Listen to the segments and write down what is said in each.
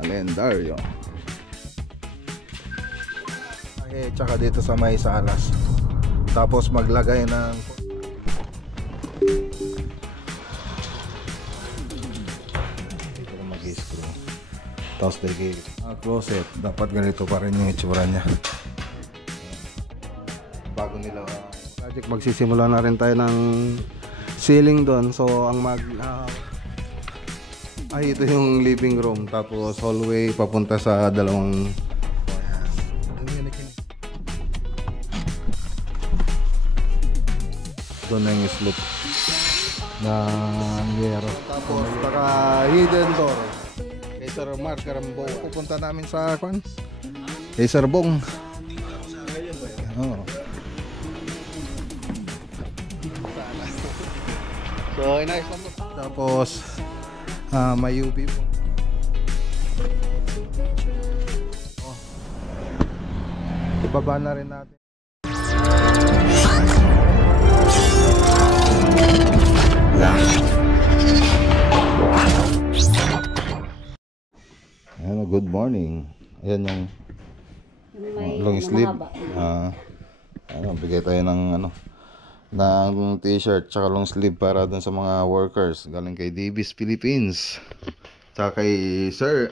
Kalendaryo. Okay, tsaka dito sa may salas. Tapos maglagay ng dito na mag-screw. Tapos dito closet. Dapat ganito pa rin yung itsura niya. Bago nila project, magsisimula na rin tayo ng ceiling doon. So ang ito yung living room, tapos hallway papunta sa dalawang doon na yung slope na yero. Tapos baka hidden door kay Sir Mark Carambo. Pupunta namin sa kay Sir Bong. So nice lang. Tapos may UV po. Ibaba na rin natin. Ayan, good morning. Ayan yung long sleeve. Bigay tayo ng ng t-shirt tsaka long sleeve para dun sa mga workers galing kay Davis Philippines tsaka kay Sir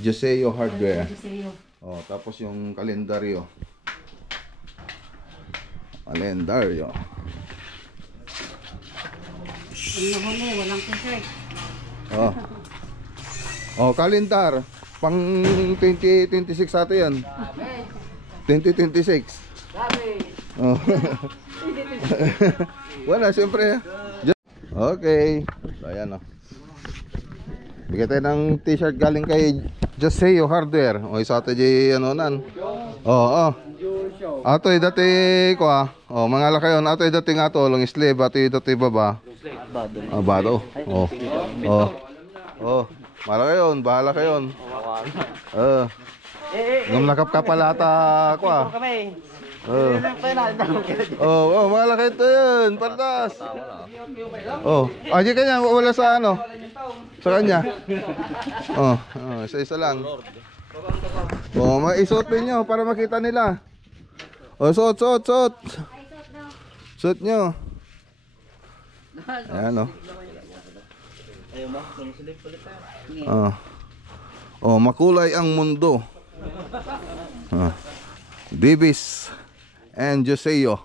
Joseo Hardware. Tapos yung kalendaryo walang t-shirt. Kalendar pang 2026 ato yan. 2026. Wala, siyempre. Okay. Ayan bigay tayo ng t-shirt galing kay Joseo Hardware. Isa ito nan. Ato dati ko mga lakayon. Ato dati nga to long sleeve. Ato dati baba. Bado. Mala kayon, bahala kayon. Ngam nakap-kapalata ko malaki ito yun, pardas. Di kanya, wala sa sa kanya. Isa-isa lang. Maisuot ninyo para makita nila. Suot. Suot nyo. Ayan makulay ang mundo. Davis and Joseo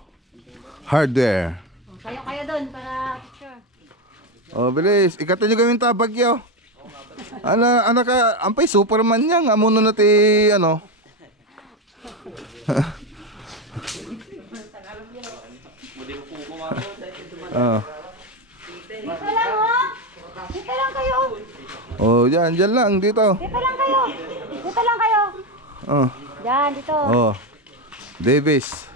Hardware. Kayo doon para picture. Bilis, ikatan nyo gawin tabagyo. Ka, ampay Superman niya nga muna nati Dito lang kayo. Diyan lang dito. Dito lang kayo. Diyan, dito. Davis.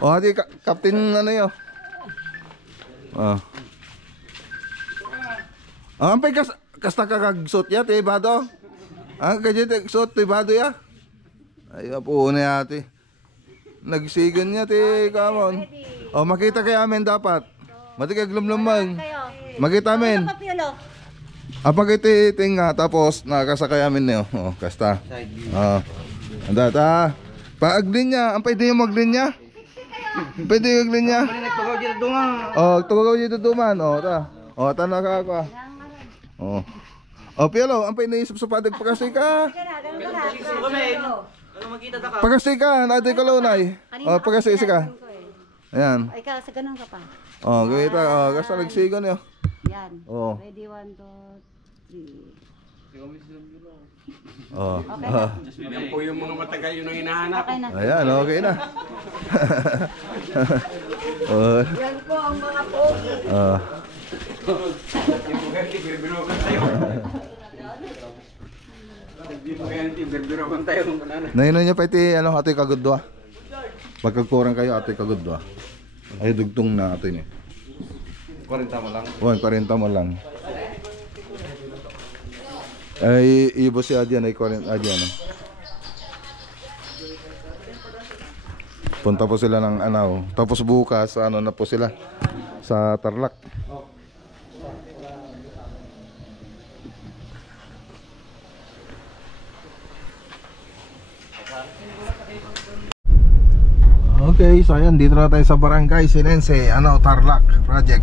Hati Captain yun. Ampay kasta kakagsot ya, tibado. Kaya suot tibado ya. Ay, po na yati. Nagsigan niya, kamon. Makita kaya amin dapat. Matikag lumlumang. Makita amin. Apagiti nga, tapos nakasakay amin niyo. Kasta. Andata. Paaglin niya. Ang pwede yung maglin niya. Pwede yung maglin niya. Tugaw dito duman. Tanaka ka. Pialo, ang pwede naisip sa padag pagkasay ka. Pagkasay ka, naday ka launay. Pagkasay ka. Ayan. Ikaw, sa ganun ka pa. Gawin ito. Kasi nagsigan niyo. Yan. Ready, 1, 2, 3. Okay na. Yan po yung mga matagal yun ang hinahanap. Okay na. Ayan, okay na. Yan po ang mga pogi. Nainon niya pa iti ato'y kagudwa. Pagkagkurang kayo ato'y kagudwa. Ay dugtong na ato niya. 40 mo lang. 40 mo lang. Ay ibo si Adyan ay 40 Adyan. Punta po sila ng Anao. Tapos bukas, ano na po sila sa Tarlac. Okay, so ayan, dito na tayo sa Barangay Sinense, Tarlac project.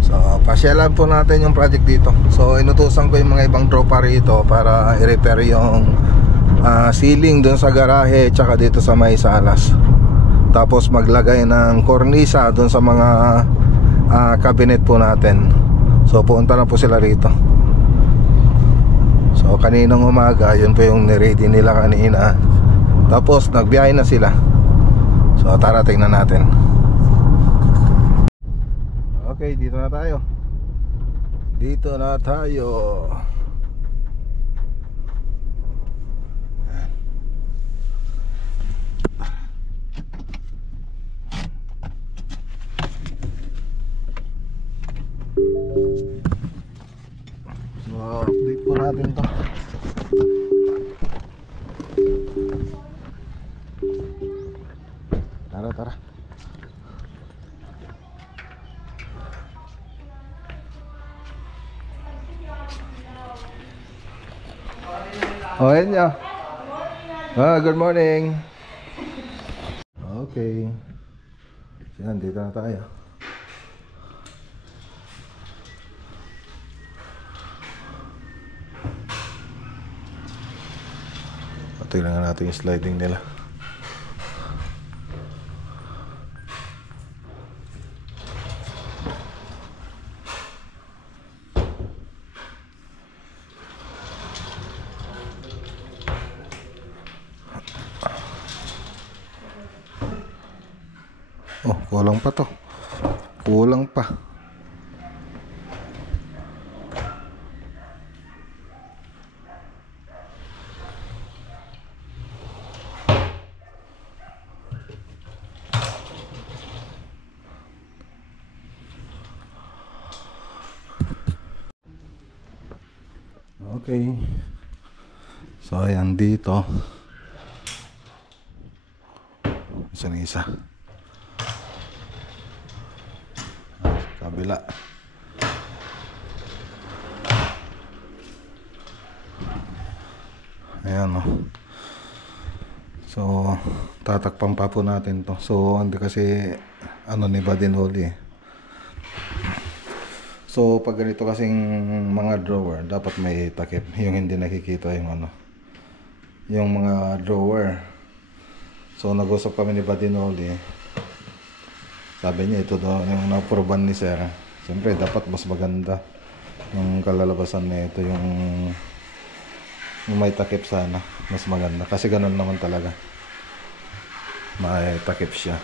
So, pasyalan po natin yung project dito. So, inutusan ko yung mga ibang tropa rito para i-repair yung ceiling dun sa garahe tsaka dito sa may salas. Tapos maglagay ng kornisa dun sa mga cabinet po natin. So, pupunta na po sila rito. So, kaninang umaga, yun po yung niready nila kanina. Tapos nagbiyahe na sila. So tara, tingnan natin. Okay, dito na tayo. Dito na tayo. So update po natin to. Tara. Oh, yan niya. Good morning. Okay. So, yan, dito na tayo. Tingnan natin yung sliding nila. Oh, kulang pa to. Kulang pa. Okay. So, ayan dito. Isa. Kabila. Ayan o. So tatakpan pa po natin to. So hindi kasi ni Badinoli eh. So pag ganito kasing mga drawer, dapat may takip. Yung hindi nakikita yung yung mga drawer. So nag-usap kami ni Badinoli. Sabi niya ito daw yung na-approvean ni Sir. Siyempre dapat mas maganda yung kalalabasan nito, yung may takip sana. Mas maganda. Kasi ganun naman talaga. May takip siya.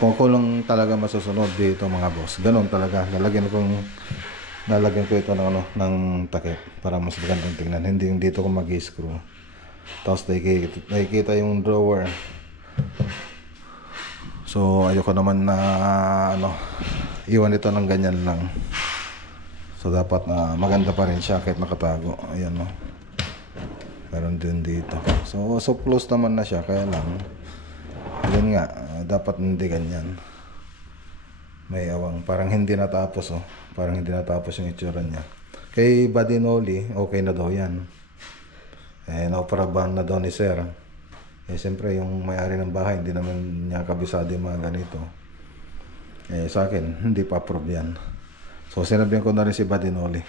Kung ako lang talaga masusunod dito mga boss, ganun talaga. Lalagyan ko ito ng takip para mas magandang tingnan. Hindi yung dito ko mag-screw. Tapos nakikita yung drawer. So ayoko naman na iwan ito ng ganyan lang. So dapat maganda pa rin siya kahit nakatago. Ayan o. Meron din dito. So close naman na siya. Kaya lang yun nga, dapat hindi ganyan. May awang. Parang hindi natapos oh. Parang hindi natapos yung itsura niya. Kay Badinoli, okay na daw yan. Naoperabahan na daw ni Sir. Siyempre yung may-ari ng bahay, hindi naman niya kabisado yung mga ganito. Sa akin, hindi pa approve yan. So sinabihan ko na rin si Badinoli.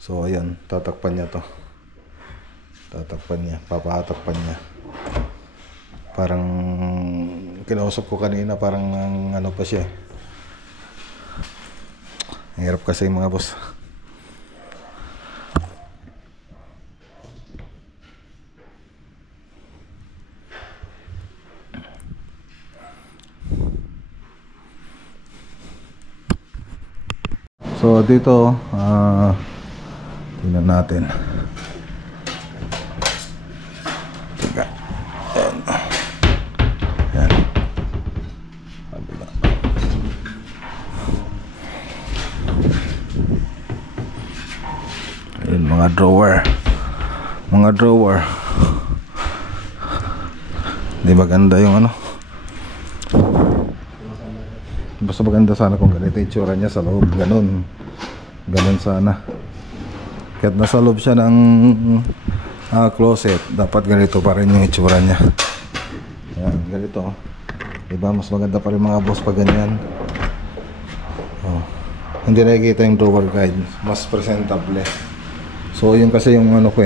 So ayan, tatakpan niya to. Tatakpan niya, papatakpan niya. Parang kinausap ko kanina, parang pa siya. Ang hirap kasi mga boss. So dito tingnan natin. Teka. Yan. Ayun, mga drawer. mga drawer. Di maganda yung ano. Basta maganda sana kung ganito yung itsura niya sa loob. Ganun sana. Kahit nasa loob siya ng closet, dapat ganito pa rin yung itsura niya. Ayan, ganito. Diba, mas maganda pa rin mga boss pag ganyan. Oh. Hindi nakikita yung drawer guide, mas presentable. So yun kasi yung ano ko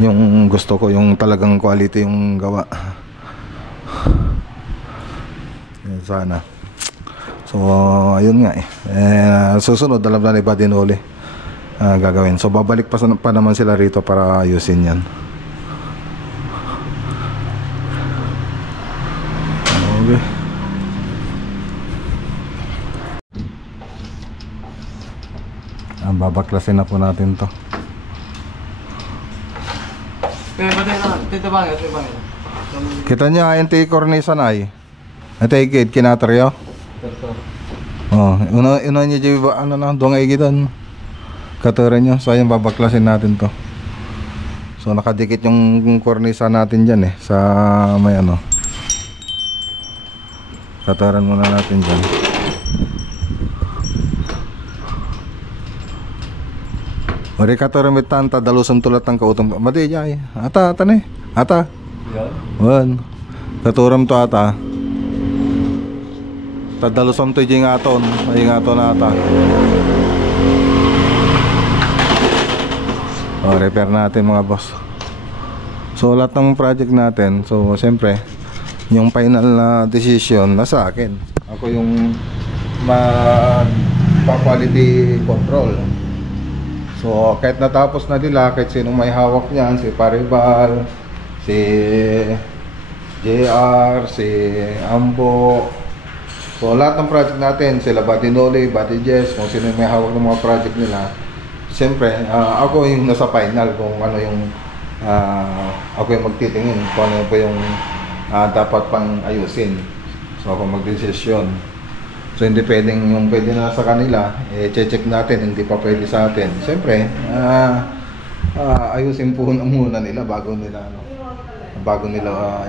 yung gusto ko, yung talagang quality yung gawa. Yan sana. So ayun nga susunod alam na ni Badinoli gagawin. So babalik pa naman sila rito para ayusin yan. Okay. Babaklasin na po natin to. Kita nyo yung cornisa na ay. Ito ikit kinataryo. Oh, una nyo dyan ano na doon ay gitan. Katura nyo. So ayun babaklasin natin to. So nakadikit yung cornisa natin dyan sa may ano. Kataran muna natin dyan. Ori kataran mit tanta dalusam tulat ng kautong madi jay. Ata ne. Ata. Wan. Katuram to ata. Tadalusam to jing aton. Ay aton ata. O repair natin mga boss. So lahat ng project natin, so siyempre yung final na decision nasa akin. Ako yung quality control. So kahit natapos na nila, kahit sinong may hawak niyan, si Paribal, si JR, si Ambo. So lahat ng project natin, sila Badinoli, Bati Jess, kung sino may hawak ng mga project nila. Siyempre, ako yung nasa final kung ano yung ako yung magtitingin kung ano pa yung dapat pang ayusin. So ako magdesisyon. So hindi pwedeng yung pwede na sa kanila, check natin, hindi pa pwede sa atin. Siyempre, ayusin po muna nila bago nila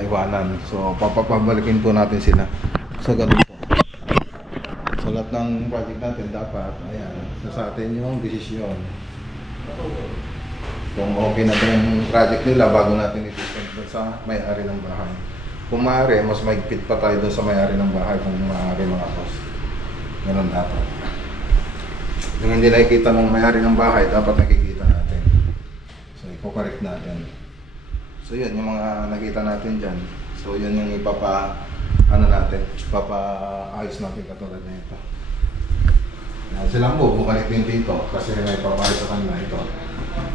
iwanan. So papabalikin po natin sila. So ganun po. So lahat ng project natin dapat, ayan, sa atin yung desisyon. Kung okay na yung project nila bago natin ipipend sa may-ari ng bahay. Kung maaari, mas maigpit pa tayo doon sa may-ari ng bahay kung maaari mga boss. Ganun dapat. Yung hindi nakikita ng may-ari ng bahay, dapat nakikita natin. So, ipo-correct natin. So, yun, yung mga nakita natin dyan. So, yun yung ipapa-ayos natin katulad na ito. Silang bukalik din dito kasi may papayos sa kanila ito.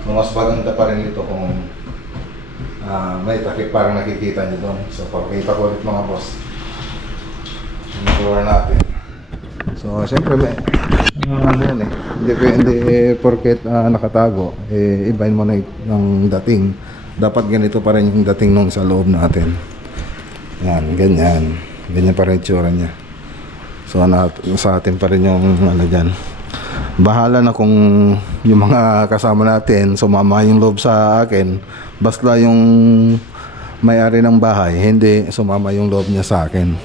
So, mas maganda pa rin ito kung may takip parang nakikita nyo doon. So pagkita ko ulit mga boss yung drawer natin. So siyempre may hindi porket nakatago ibahin mo na yung dating. Dapat ganito pa rin yung dating nung sa loob natin. Yan, ganyan pa rin itsura nya. So sa atin pa rin yung dyan. Bahala na kung yung mga kasama natin sumama yung loob sa akin. Basta yung may-ari ng bahay, hindi sumama yung loob niya sa akin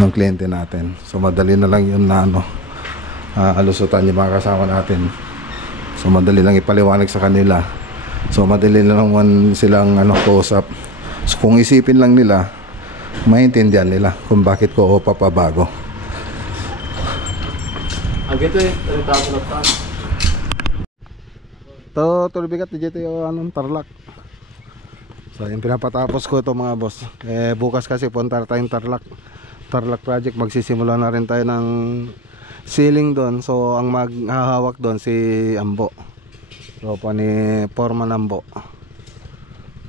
ng kliyente natin. So madali na lang yun na alusutan yung mga kasama natin. So madali lang ipaliwanag sa kanila. So madali na lang silang kausap. So kung isipin lang nila, maintindihan nila kung bakit ko papabago. Agito Tulbigat dito yung Tarlac. So yung pinapatapos ko ito mga boss. Bukas kasi punta tayong Tarlac project. Magsisimula na rin tayo ng ceiling doon. So ang maghahawak doon si Ambo. So pa ni Foreman Ambo.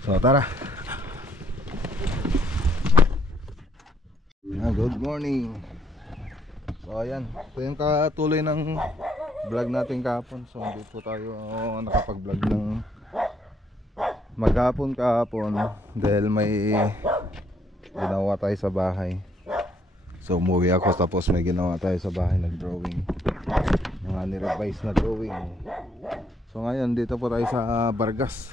So tara. Good morning. So ayan, ito yung katuloy ng vlog natin kahapon. So hindi po tayo nakapag-vlog ng maghapon kahapon dahil may ginawa tayo sa bahay. So umuwi ako tapos may ginawa tayo sa bahay, nag-drawing, mga ni-revise na drawing. So ngayon dito po tayo sa Vargas.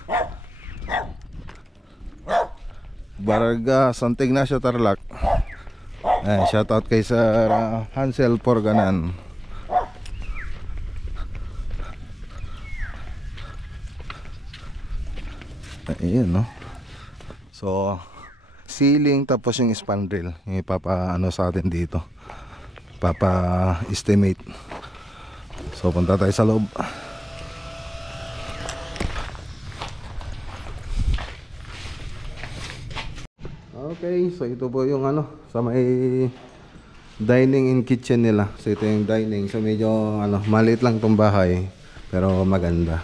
Baraga, Santa Ignacio, Tarlac. Shoutout kay Sir Hansel Porganan. Ayun, no? So, ceiling tapos yung spandrel yung ipapa-ano sa atin dito, papa-estimate. So, punta tayo sa loob. Okay, so ito po yung ano sa may dining and kitchen nila. So ito yung dining. So medyo ano, maliit lang tong bahay pero maganda.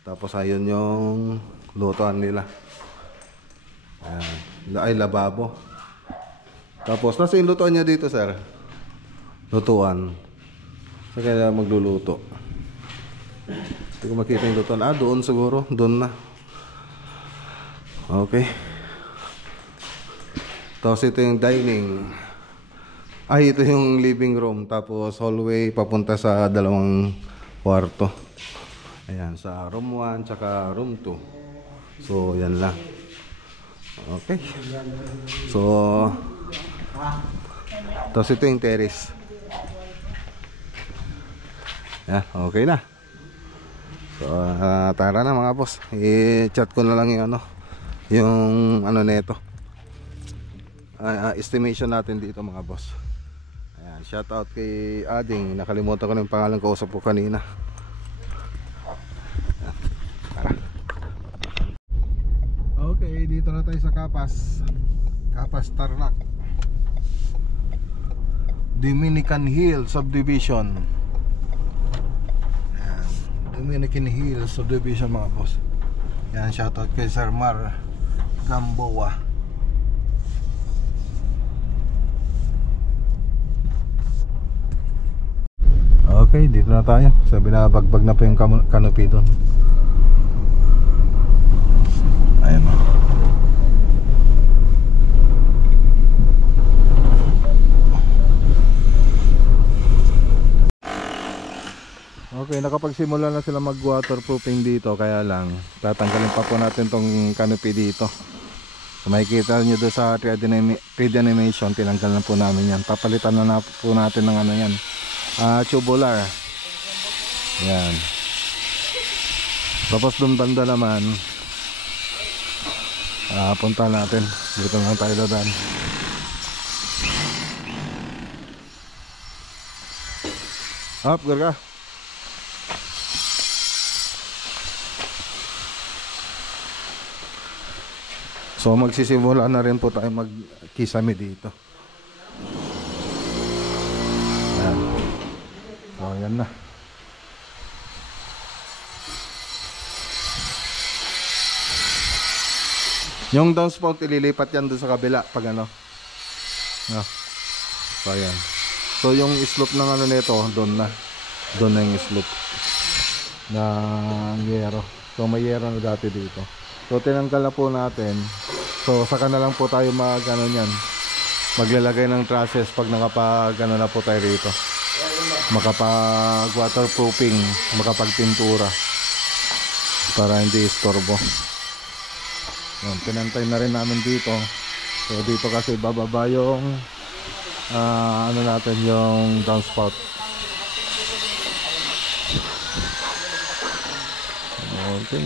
Tapos ayun yung lutuan nila. Ay, lababo. Tapos nasa yung lutuan niya dito, sir? Lutuan. So kaya magluluto. Hindi ko makita yung lutuan. Doon siguro. Doon na. Okay. Tapos ito yung dining. Ay, ito yung living room. Tapos hallway papunta sa dalawang kwarto. Ayan, sa room 1 tsaka room 2. So, yan lang. Okay. So, tapos ito yung terrace. Yan, okay na. So, tara na mga boss. I-chat ko na lang yung ano neto. Estimation natin dito mga boss. Ayan, shout out kay Ading. Nakalimutan ko na yung pangalan ko, usap ko kanina. Ayan, tara. Okay, dito na tayo sa Kapas Tarlac, Dominican Hill Subdivision. Ayan, Dominican Hill Subdivision mga boss. Ayan, shout out kay Sir Mar Gamboa. Okay, dito na tayo. Sabi na bagbag na po yung canopy doon. Ayan o. Okay, nakapagsimula na sila mag waterproofing dito. Kaya lang, tatanggalin pa po natin tong canopy dito. So, makikita nyo doon sa 3D animation, tinanggal na po namin yan. Papalitan na po natin ng ano yan, tubular. Yan. Tapos doon banda naman, punta natin. Dito lang tayo dadaan. Up, garga. So magsisimula na rin po tayo magkisame dito. Yan. So yan na. Yung downspout ililipat yan doon sa kabila pag ano. No. So yan. So yung slope ng ano nito doon na. Doon na yung slope ng yero. So may yero na dati dito. So tinanggal na po natin. So saka na lang po tayo mag-ano niyan, maglalagay ng trusses pag nakapag-ano na po tayo rito, makapag waterproofing, makapagpintura para hindi istorbo. Yan, pinantay na rin namin dito. So dito kasi bababa yung ano natin, yung downspout. Okay.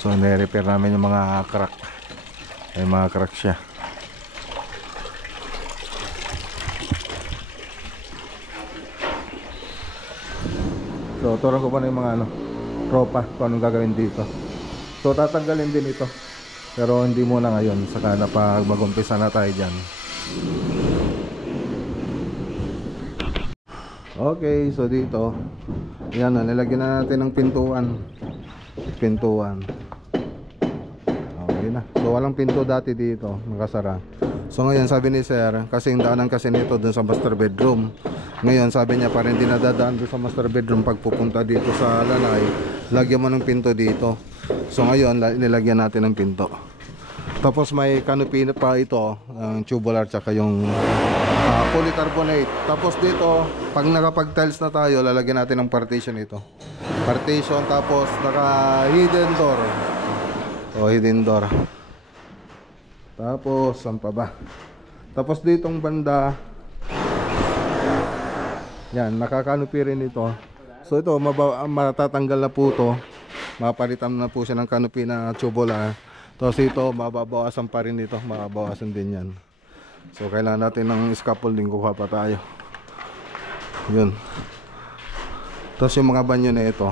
So nire-repair namin yung mga crack. Ay mga crack siya. So turuan ko pa na yung mga tropa kung anong gagawin dito. So tatanggalin din ito, pero hindi muna ngayon, saka na pag mag-umpisa na tayo dyan. Okay, so dito yan, nilagyan na natin ng pintuan. Okay na. So walang pinto dati dito, nakasara. So ngayon sabi ni sir, kasi yung daanan kasi nito dun sa master bedroom. Ngayon sabi niya parang hindi nadadaan dun sa master bedroom pag pupunta dito sa lalay, lagyan mo ng pinto dito. So ngayon nilagyan natin ng pinto. Tapos may canopy na pa ito, ang tubular tsaka yung polycarbonate. Tapos dito, pag nakapag-tiles na tayo, lalagyan natin ng partition ito. Partition, tapos naka hidden door. O, hidden door. Tapos, saan pa ba? Tapos ditong banda, yan, naka-canopy rin ito. So ito, matatanggal na po ito. Mapalitan na po siya ng canopy na tubular. Tapos ito, mababawasan pa rin ito. Mababawasan din yan. So kailangan natin ng scaffolding. Kuha pa tayo. Yun. Tapos yung mga banyo na ito,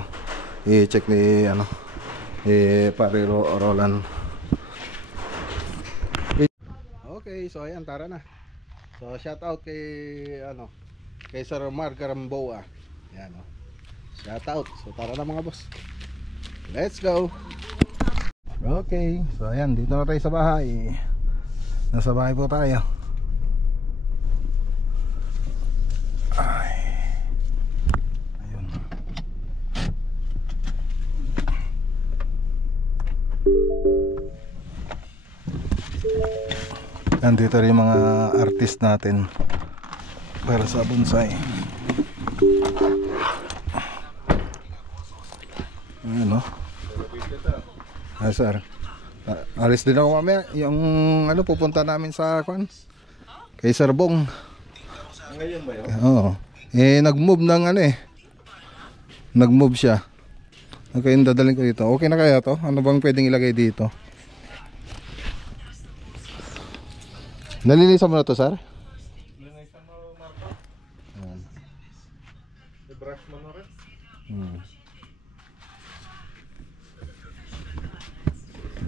i-check ni pare Roland. Okay, so ayan, tara na. So shout out kay Sir Mar Garamboa. Ayan, shout out. So tara na mga boss. Let's go. Okay, so ayan, dito na tayo sa bahay. Nasa bahay po tayo. Ay. Ayun. Nandito rin yung mga artist natin para sa bonsai. Ayun, ah, sir. Alis din ako mamaya. Yung pupunta namin sa kay Sir Bong. Ngayon ba yun? Oo. Nag-move ng nag-move siya. Okay, dadalhin ko dito. Okay na kaya to? Ano bang pwedeng ilagay dito? Nalinisan mo na to, sir? Nalinisan mo, Marco. I-brush mo na rin.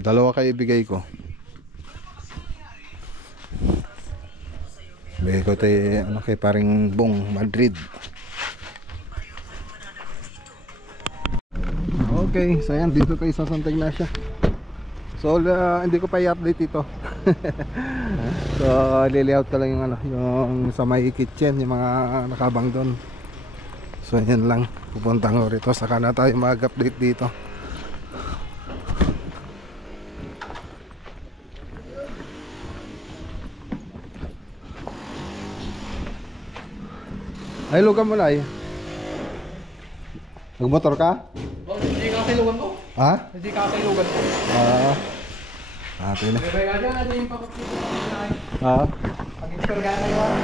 Dalawa kayo ibigay ko. Ibigay ko kay paring Bong Madrid. Okay, so ayan, dito tayo sa Santa Ignacia. So hindi ko pa i-update ito. So li-layout ko lang yung sa may kitchen, yung mga nakabang doon. So ayan lang, pupunta ko rito, saka na tayo mag-update dito. Ay, lugan mo na Nagmotor ka? Hindi ka kailugan ko. Ha? Hindi ka kailugan ko. Ate na. Kaya natin yung pakapito. Ha? Pag-istorga na yun.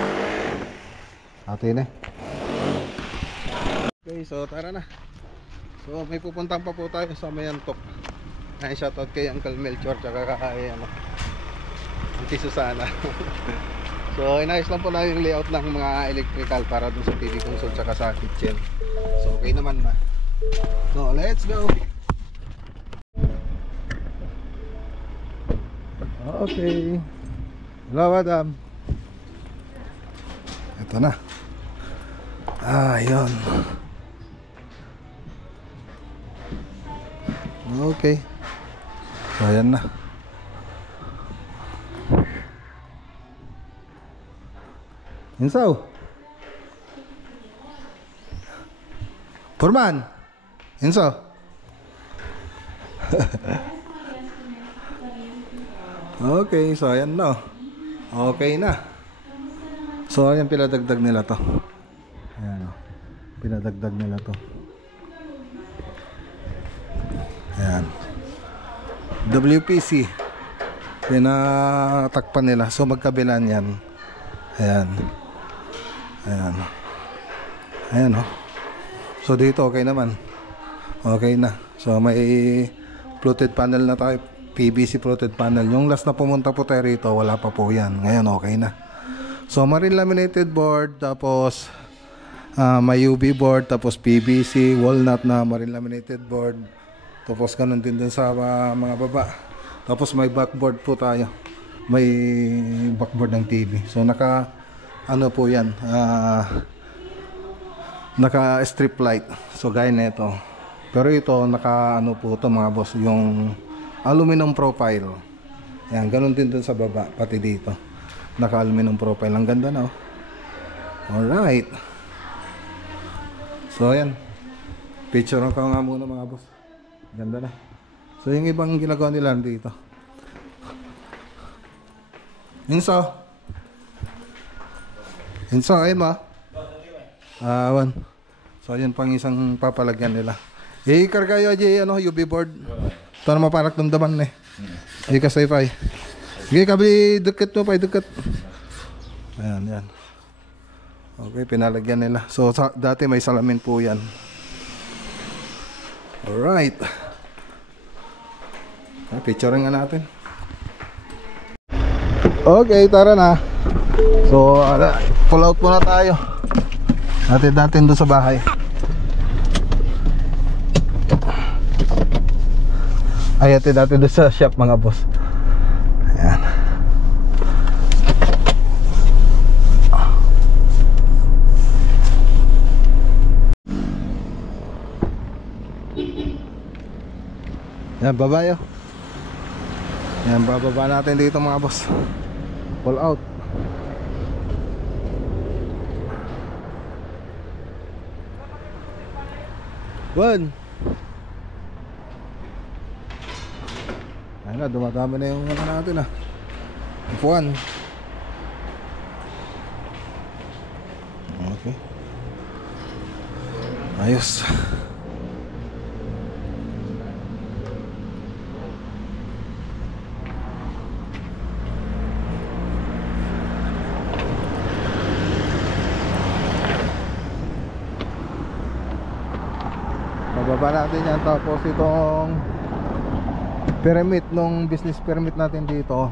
Ate na. Okay, so tara na. So may pupuntahan pa po tayo sa Mayantok. Ay, shoutout kay Uncle Melchor tsaka kay Auntie Susana. So inayos lang po na yung layout ng mga electrical para dun sa TV console tsaka sa kitchen. So okay naman na. So let's go. Okay. Hello, madam. Ito na. Ayun. Okay. So ayan na. Insaw. Purman. Insaw. Okay, so ayan na. Okay na. So ayan, pinadagdag nila to. Ayan, pinadagdag nila to. Ayan. WPC. Pinatakpan nila. So magkabilan yan. Ayan. Ayan. Ayan, So dito okay naman. Okay na. So may fluted panel na tayo. PVC fluted panel. Yung last na pumunta po tayo rito, wala pa po yan. Ngayon okay na. So marine laminated board, tapos may UV board, tapos PVC, walnut na marine laminated board. Tapos ganun din dun sa mga baba. Tapos may backboard po tayo. May backboard ng TV. So naka po yan, naka strip light. So gaya nito. Pero ito naka po to mga boss, yung aluminum profile. Yan, ganun din dun sa baba, pati dito. Naka aluminum profile. Ang ganda na Alright. So ayan, picture ko nga muna mga boss. Ganda na. So yung ibang ginagawa nila dito, Inso. Inso, ay ma. Awan. So, yun pang isang papalagyan nila. I-karga yung ano, UV board. Ito naman parang damdaman eh. Kasi pa eh. Sige, kabi deket mo pa, deket. Ayan, yan. Okay, pinalagyan nila. So, dati may salamin po yan. Alright. Picturean nga natin. Okay, tara na. So, pull out muna tayo. Natin doon sa bahay. Ay, natin doon sa shop mga boss. Ayan. Yan, babayo. Yan, bababa natin dito mga boss. Pull out. One. Ayun na, dumadami na yung ano natin ah. Upuan. Okay. Ayos. Bababa natin yan, tapos itong permit nung business permit natin dito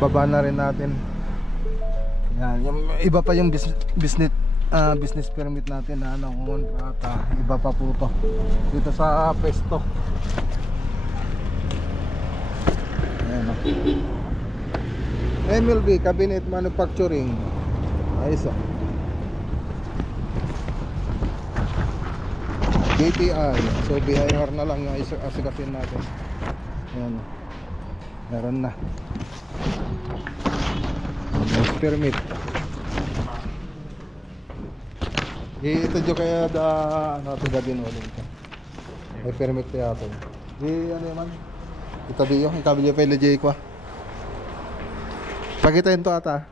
baba na rin natin. Yan, yung iba pa yung business permit natin na ano, kontrata, iba pa po to dito sa pesto. Ayan, MLB, Cabinet Manufacturing. Ayos oh. BTI, so BIR na lang yung asikasin natin. Ayan, meron na. Permit. Ito dyo kaya ano ito gabin ulit ito. May permit kaya ito. Ano yaman? Itabi yung ikabi nyo pa ilajay ko. Pagitain to ata.